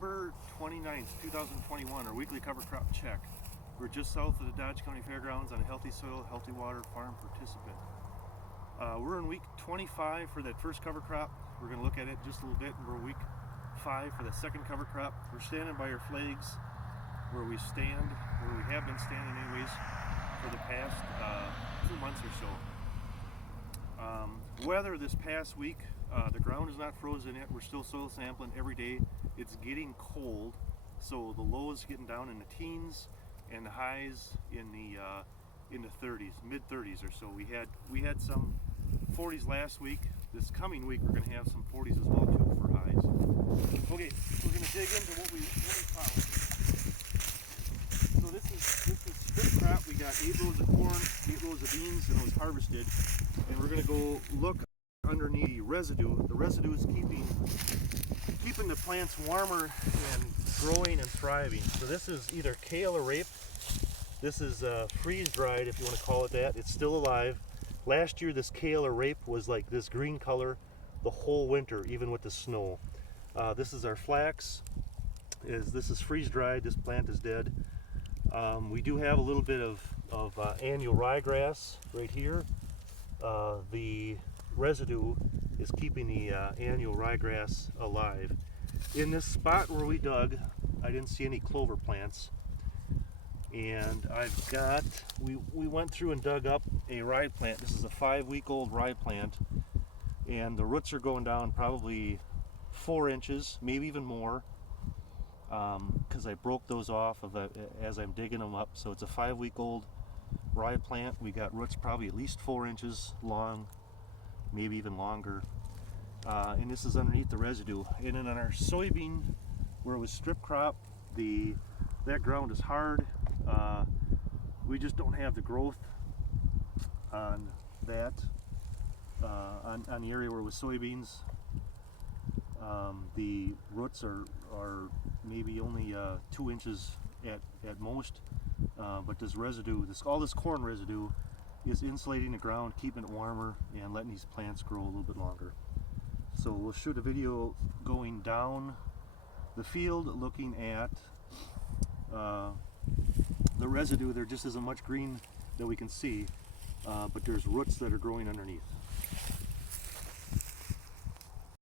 November 29th, 2021, our weekly cover crop check. We're just south of the Dodge County Fairgrounds on a Healthy Soil, Healthy Water farm participant. We're in week 25 for that first cover crop. We're going to look at it just a little bit. We're week 5 for the second cover crop. We're standing by our flags where we have been standing anyways for the past 2 months or so. Weather this past week, the ground is not frozen yet. We're still soil sampling every day. It's getting cold, so the lows getting down in the teens and the highs in the 30s, mid 30s or so. We had some 40s last week. This coming week we're going to have some 40s as well too for highs. Okay, we're going to dig into what we found. So this is strip crop. We got 8 rows of corn, 8 rows of beans, and it was harvested. And we're going to go look underneath the residue. The residue is keeping the plants warmer and growing and thriving. So this is either kale or rape. This is freeze dried, if you want to call it that. It's still alive. Last year this kale or rape was like this green color the whole winter, even with the snow. This is our flax. This is freeze dried. This plant is dead. We do have a little bit of annual ryegrass right here. The residue is keeping the annual ryegrass alive. In this spot where we dug, I didn't see any clover plants, and we went through and dug up a rye plant. This is a 5-week-old rye plant, and the roots are going down probably 4 inches, maybe even more, because I broke those off as I'm digging them up. So it's a 5-week-old rye plant. We got roots probably at least 4 inches long, maybe even longer, and this is underneath the residue. And then on our soybean, where it was strip crop, that ground is hard. We just don't have the growth on that, on the area where it was soybeans. The roots are maybe only 2 inches at most, but this residue, all this corn residue, is insulating the ground, keeping it warmer, and letting these plants grow a little bit longer. So we'll shoot a video going down the field, looking at the residue. There just isn't much green that we can see, but there's roots that are growing underneath.